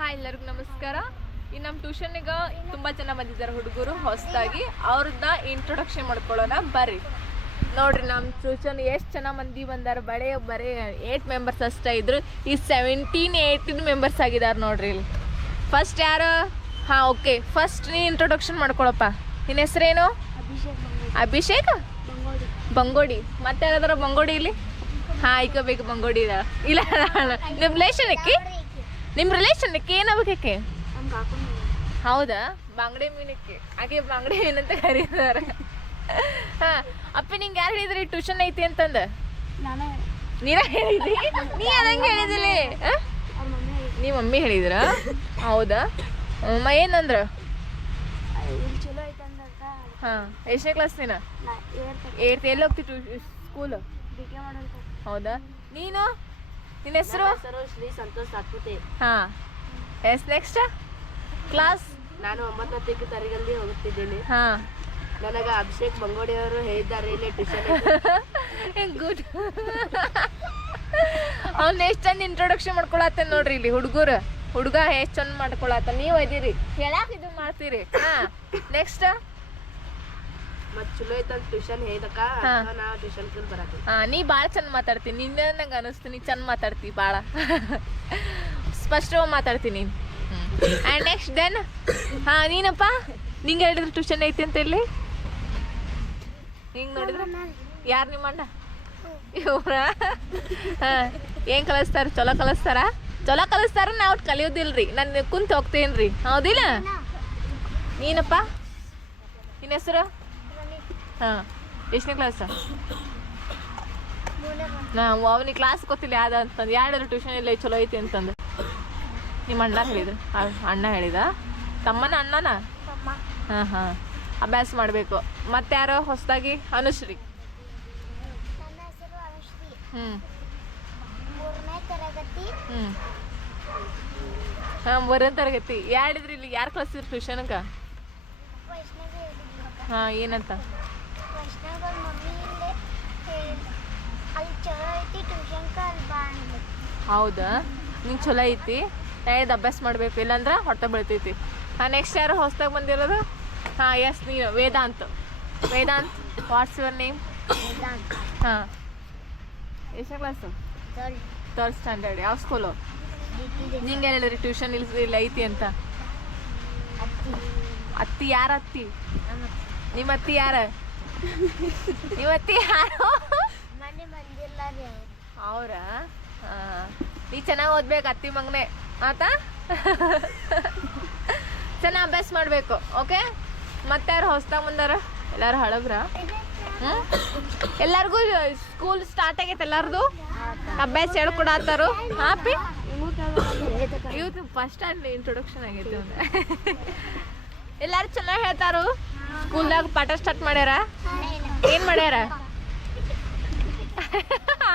Hi ಎಲ್ಲರಿಗೂ ನಮಸ್ಕಾರ. ಈ ನಮ್ಮ ಟ್ಯೂಷನ್ಗೆ ತುಂಬ ಜನ ಬಂದಿದ್ದಾರೆ ಹುಡುಗರು ಹೊಸದಾಗಿ. ಅವ್ರದ್ದ ಇಂಟ್ರೊಡಕ್ಷನ್ ಮಾಡ್ಕೊಳ್ಳೋಣ, ಬರ್ರಿ. ನೋಡ್ರಿ ನಮ್ಮ ಟ್ಯೂಷನ್ ಎಷ್ಟು ಜನ ಮಂದಿ ಬಂದಾರ ಬಳೆ, ಬರೀ ಏಯ್ಟ್ ಮೆಂಬರ್ಸ್ ಅಷ್ಟೇ ಇದ್ರು. ಈ ಸೆವೆಂಟೀನ್ ಏಯ್ಟೀನ್ ಮೆಂಬರ್ಸ್ ಆಗಿದ್ದಾರೆ ನೋಡ್ರಿ ಇಲ್ಲಿ. ಫಸ್ಟ್ ಯಾರು? ಹಾಂ ಓಕೆ ಫಸ್ಟ್ ನೀ ಇಂಟ್ರೊಡಕ್ಷನ್ ಮಾಡ್ಕೊಳಪ್ಪ. ನಿನ್ನ ಹೆಸರೇನು? ಅಭಿಷೇಕ್. ಬಂಗೋಡಿ. ಮತ್ತೆ ಯಾರಾದ್ರ ಬಂಗೋಡಿ ಇಲ್ಲಿ? ಹಾಂ ಇಕೋಬೇಕು ಬಂಗೋಡಿ ಇಲ್ಲ ನಿಮ್ಮ ರಿಲೇಷನ್ಕ್ಕೆ ನಿಮ್ಮ ರಿಲೇಷನ್ಕ್ಕೆ ಏನಾಗಬೇಕಕ್ಕೆ ಹೌದಾ? ಬಾಂಗಡೆ ಮೀನಕ್ಕೆ. ಹಾಗೆ ಬಾಂಗಡೆ ಮೀನಂತ ಕರೀತಾರೆ. ಹಾಂ ಅಪ್ಪ ನಿಂಗೆ ಯಾರು ಹೇಳಿದ್ರಿ ಟ್ಯೂಷನ್ ಐತಿ ಅಂತಂದ? ನಾನೇ. ಹೇಳಿದ್ರಿ ನೀ ಅದಂಗೆ ಹೇಳಿದಿಲ್ಲಿ ನೀ ಮಮ್ಮಿ ಹೇಳಿದ್ರ. ಹೌದಾ? ಅಮ್ಮ ಏನಂದ್ರ? ಹಾ ಎಷ್ಟನೇ ಕ್ಲಾಸ್ ನೀನ? ಏರ್ತಿ ಎಲ್ಲಿ ಹೋಗ್ತಿ ಸ್ಕೂಲ್ ಹೌದಾ? ನೀನು? ನಿನ್ನ ಹೆಸರು? ಹೆಸರು ಶ್ರೀ ಸಂತೋಷ್ ಸಾತ್ಪುತೆ ಹಾ. Yes next class? ನಾನು ಒಂಬತ್ತನೇ ತರಗತಿಯಲ್ಲಿ ಹೋಗುತ್ತಿದ್ದೇನೆ. ಹಾ. ನನಗೆ ಅಭಿಷೇಕ್ ಬಂಗೋಡಿ ಅವರು ಹೇಳಿದ್ದಾರೆ ಇಲ್ಲಿ ಟ್ಯೂಷನ್ ಗುಡ್ ಅವ್ನು ಎಷ್ಟು ಚಂದ ಇಂಟ್ರೊಡಕ್ಷನ್ ಮಾಡ್ಕೊಳತ್ತ ನೋಡ್ರಿ ಇಲ್ಲಿ ಹುಡುಗರು. ಹುಡುಗ ಎಷ್ಟು ಚಂದ ಮಾಡ್ಕೊಳತ್ತ ನೀವು ಇದೀರಿ ಹೇಳಕ್ ಇದು ಮಾಡ್ತೀರಿ. ಹಾ. ನೆಕ್ಸ್ಟ್ ಚಲೋ ಟ್ಯೂಷನ್ ಹೇಳಿದಕ್ಕ ಹಾ. ಟ್ಯೂಷನ್ ಕಲ್ ಬರತ್ತೀವಿ ಹಾ ನೀ ಭಾಳ ಚಂದ ಮಾತಾಡ್ತೀನಿ ನಿನ್ನೆ ನಂಗೆ ಅನಿಸ್ತು ನೀ ಚಂದ ಮಾತಾಡ್ತಿ ಭಾಳ ಸ್ಪಷ್ಟವಾಗಿ ಮಾತಾಡ್ತೀನಿ. ಆ್ಯಂಡ್ ನೆಕ್ಸ್ಟ್ ದೆನ್ ಹಾ ನೀನಪ್ಪ? ನಿಂಗೆ ಹೇಳಿದ್ರು ಟ್ಯೂಷನ್ ಐತಿ ಅಂತ ಇಲ್ಲಿ ಹಿಂಗೆ ನೋಡಿದ್ರೆ? ಯಾರು ನಿಮ್ಮ ಅಣ್ಣ ಇವ್ರ? ಹಾಂ ಏನು ಕಲಿಸ್ತಾರ? ಚಲೋ ಕಲಿಸ್ತಾರ? ಚಲೋ ಕಲಿಸ್ತಾರ ನಾವು ಕಲಿಯೋದಿಲ್ರಿ. ನಾನು ಕುಂತ ಹೋಗ್ತೇನೆ ರೀ ಹೌದಿಲ್ಲ? ನೀನಪ್ಪ? ನಿನ್ನ ಹೆಸರು? ಹಾಂ ಎಷ್ಟನೇ ಕ್ಲಾಸ್ ನಾ ಅವನಿಗೆ ಕ್ಲಾಸ್ ಗೊತ್ತಿಲ್ಲ ಯಾವ್ದು ಅಂತಂದು. ಯಾರು ಟ್ಯೂಷನ್ ಇಲ್ಲ ಚಲೋ ಐತಿ ಅಂತಂದು. ನಿಮ್ಮ ಅಣ್ಣ ಹೇಳಿದ್ರು. ಅಣ್ಣ ಹೇಳಿದ. ತಮ್ಮನ ಅಣ್ಣನ? ಹಾಂ ಹಾಂ. ಅಭ್ಯಾಸ ಮಾಡಬೇಕು. ಮತ್ತೆ ಯಾರೋ ಹೊಸದಾಗಿ? ಅನುಶ್ರೀ. ಹ್ಞೂ ಮೂರನೇ ತರಗತಿ. ಹ್ಞೂ ಹಾಂ ಬರೋ ತರಗತಿ. ಯಾರಿದ್ರಿ ಇಲ್ಲಿ? ಯಾರು ಕಳಿಸಿದ್ರು ಟ್ಯೂಷನ್ಗೆ ಹಾಂ ಏನಂತ? ವೈಷ್ಣವ್ ಅವ್ರ ಮಮ್ಮಿ ಇಲ್ಲೇ ಅಲ್ಲಿ ಚಲೋ ಐತಿ ಟ್ಯೂಷನ್ ಅಲ್ಲಿ ಬಾ ಅಂದ್ಲು ಹೌದಾ? ನಿಂಗೆ ಚಲೋ ಐತಿ? ನಾಳೆದು ಅಭ್ಯಾಸ ಮಾಡಬೇಕು ಇಲ್ಲಾಂದ್ರೆ ಹೊಟ್ಟೆ ಬೀಳ್ತೈತಿ ಹಾಂ ನೆಕ್ಸ್ಟ್ ಯಾರು ಹೊಸ್ದಾಗಿ ಬಂದಿರೋದು? ಹಾಂ ಎಸ್ ನೀನು Vedant. Vedant what's your name ಹಾ. ಎಷ್ಟನೇ ಕ್ಲಾಸು ಥರ್ಡ್ ಸ್ಟ್ಯಾಂಡರ್ಡ್ ಯಾವ ಸ್ಕೂಲು ನಿಂಗೆ ಹೇಳಿದ್ರಿ ಟ್ಯೂಷನ್ ಇಲ್ಲಿ ಇಲ್ಲ ಐತಿ ಅಂತ? ಅತ್ತಿ. ಯಾರ ಅತ್ತಿ? ನಿಮ್ಮ ಅತ್ತಿ ಯಾರ? ಅತ್ತಿ ಯಾರು? ಮನೆ ಬಂದಿಲ್ಲ ರೀ ಅವ್ರ. ನೀ ಚೆನ್ನಾಗಿ ಓದ್ಬೇಕು ಅತ್ತಿ ಮಗನೆ. ಆತ? ಚೆನ್ನಾಗಿ ಅಭ್ಯಾಸ ಮಾಡಬೇಕು ಓಕೆ? ಮತ್ತೆ ಯಾರು ಹೊಸ್ದಾಗ್ ಬಂದಾರ? ಎಲ್ಲಾರು ಹಳಬ್ರ? ಎಲ್ಲಾರ್ಗೂ ಸ್ಕೂಲ್ ಸ್ಟಾರ್ಟ್ ಆಗೈತೆ ಎಲ್ಲಾರ್ದು? ಅಭ್ಯಾಸ ಹೇಳ್ಕೊಡತ್ತಾರು ಹಾಪಿ ಇವತ್ತು ಫಸ್ಟ್ ಟೈಮ್ ಇಂಟ್ರೊಡಕ್ಷನ್ ಆಗೈತೆ ಎಲ್ಲಾರು ಚೆನ್ನಾಗಿ ಹೇಳ್ತಾರು? ಸ್ಕೂಲ್ದಾಗ ಪಾಠ ಸ್ಟಾರ್ಟ್ ಮಾಡ್ಯಾರ? ಏನು ಮಾಡ್ಯಾರ?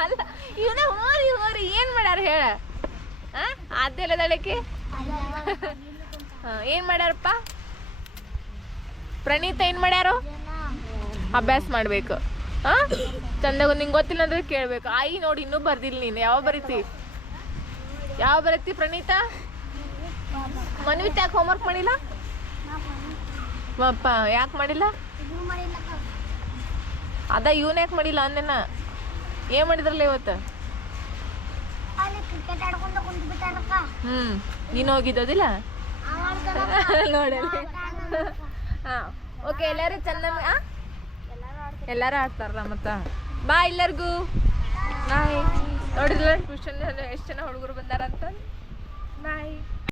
ಅಲ್ಲ, ಇವನ ಹೋರಿ ಹೋರಿ, ಏನು ಮಾಡ್ಯಾರ ಹೇಳ? ಅದೆಲ್ಲ ದಳಕ್ಕೆ ಏನು ಮಾಡ್ಯಾರಪ್ಪ? ಪ್ರಣೀತ ಏನು ಮಾಡ್ಯಾರು? ಅಭ್ಯಾಸ ಮಾಡಬೇಕು. ಹಾಂ ಚಂದಾಗ ನಿಂಗೆ ಗೊತ್ತಿಲ್ಲ ಅಂದ್ರೆ ಕೇಳಬೇಕು. ಆಯಿ ನೋಡಿ ಇನ್ನೂ ಬರ್ದಿಲ್ಲ ನೀನು. ಯಾವ ಬರೀತಿ? ಯಾವ ಬರೀತಿ ಪ್ರಣೀತ? ಯಾಕೆ ಹೋಮ್ವರ್ಕ್ ಮಾಡಿಲ್ಲ? ಅಪ್ಪ ಯಾಕೆ ಮಾಡಿಲ್ಲ? ಅದ ಇವನ್ ಯಾಕೆ ಮಾಡಿಲ್ಲ ಅಂದೆನ ಏನ್ ಮಾಡಿದ್ರಲ್ಲ ಇವತ್ತು? ಹ್ಮ್, ನೀನು ಹೋಗಿದ್ದೋದಿಲ್ಲ? ನೋಡಲ್ಲ. ಹಾಂ, ಓಕೆ, ಎಲ್ಲರೂ ಚಂದ ಎಲ್ಲರೂ ಆಡ್ತಾರಲ್ಲ ಮತ್ತ? ಬಾ ಎಲ್ಲರಿಗೂ ಬಾಯ್. ನೋಡಿದ್ರಲ್ಲ ಟ್ಯೂಷನ್ ಎಷ್ಟು ಜನ ಹುಡುಗರು ಬಂದಾರ ಅಂತ ಬಾಯ್.